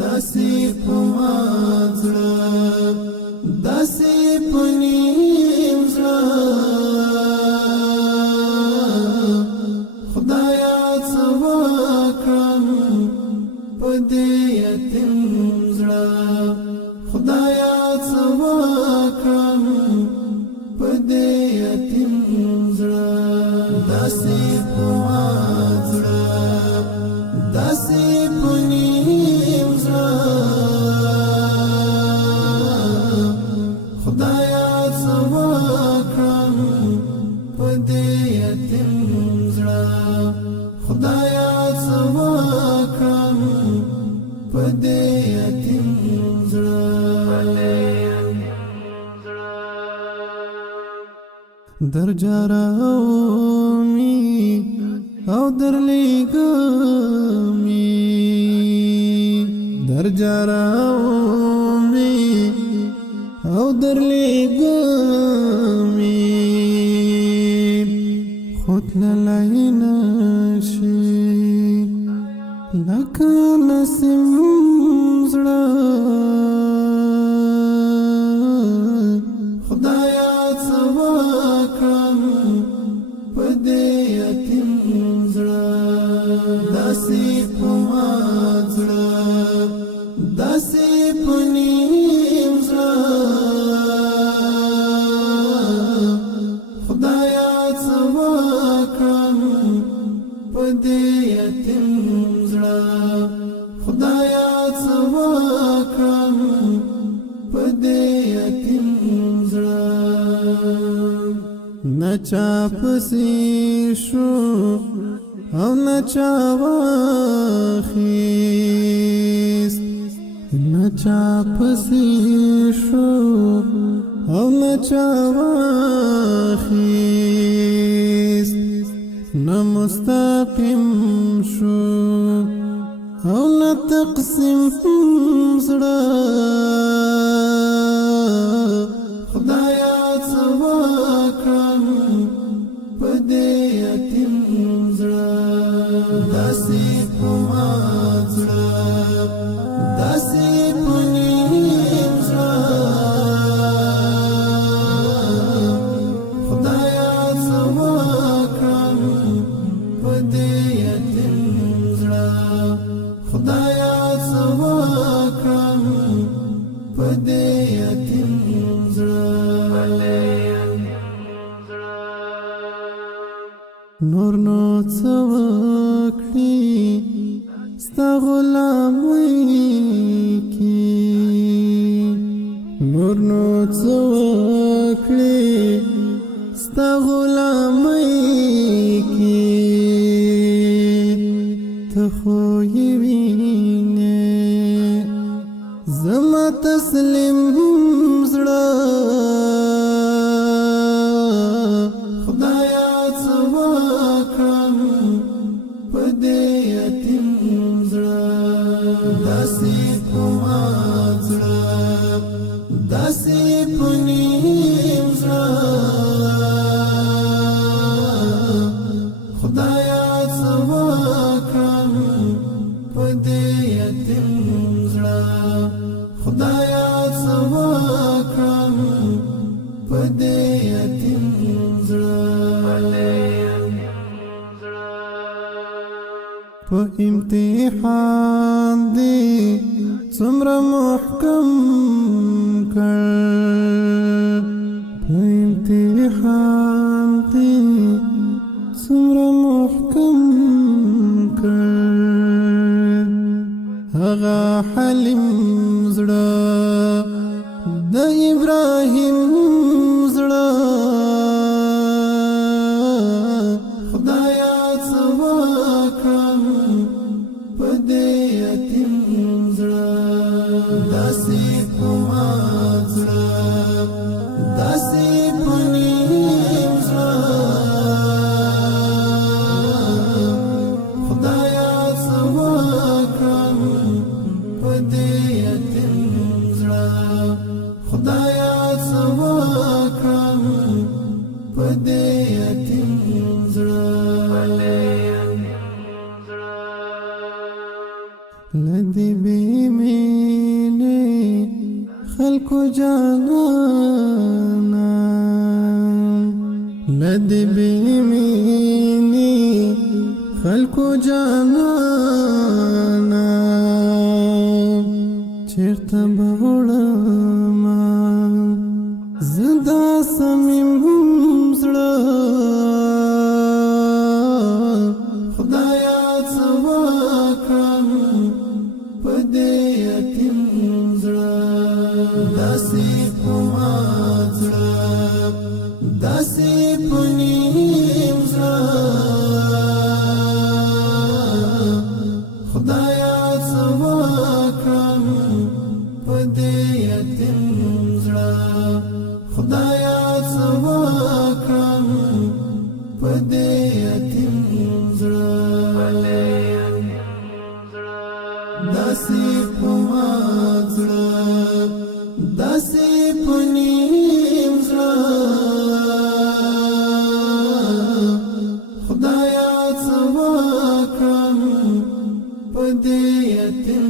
داسې په ما زړه داسې په نیم زړه خدایا څه وکړم په دې یتیم زړه خدایا څه وکړم په دې یتیم زړه داسې په ما زړه داسې په نیم زړه خدایا څه وکړم په دې یتیم زړه خدایا څه وکړم په دې یتیم زړه در جاراومی او در لګمی در جاراومی او در لګمی خود لای نشي لکه نسیم زړه خدایا څه وکړم په دې یتیم زړه داسې په ما زړه داسې په نیم زړه خدایا څه وکړم په دې یتیم زړه خدایا څه وکړم په دې یتیم زړه نچا پسې شو او نچا واخیست نچا پسې شو او نچا واخیست نه مستقیم شو او نه تقسیم زړه خدایا څه وکړم په دې یتیم زړه داسې په ما زړه داسې په نیم زړه خدایا څه وکړم په دې یتیم زړه خدایا څه وکړم په دې یتیم زړه نور نو څه وکړي ستا غلامۍ کې نور نو څه وکړي ستا غلامۍ کې ته خو یې وینې زما تسلیم زړه خدایا څه وکړم په دې یتیم زړه داسې په ما زړه داسې په نیم زړه خدایا څه وکړم په دې یتیم زړه خدایا څه وکړم په دې یتیم زړه په امتحان دې څومره محکم کړ په امتحان دې څومره محکم کړ هغه حلیم زړه د ابراهیم زړه خدایا څه وکړم په دې یتیم زړه داسې په ما زړه داسې په نیم زړه خدایا څه وکړم په دې یتیم زړه خدایا څه وکړم په دې یتیم زړه لدی بی خلکو جانانا لدی بیمینی خلکو جانانا چرته بوړما زدا سمیم زړه خدایا څه وکړم په دې یتیم زړه داسې په ما زړه داسې په نیم زړه خدایا څه وکړم په دې یتیم زړه خدایا څه وکړم په دې یتیم زړه داسې په ما زړه داسې په نیم زړه خدایا څه وکړم په دې یتیم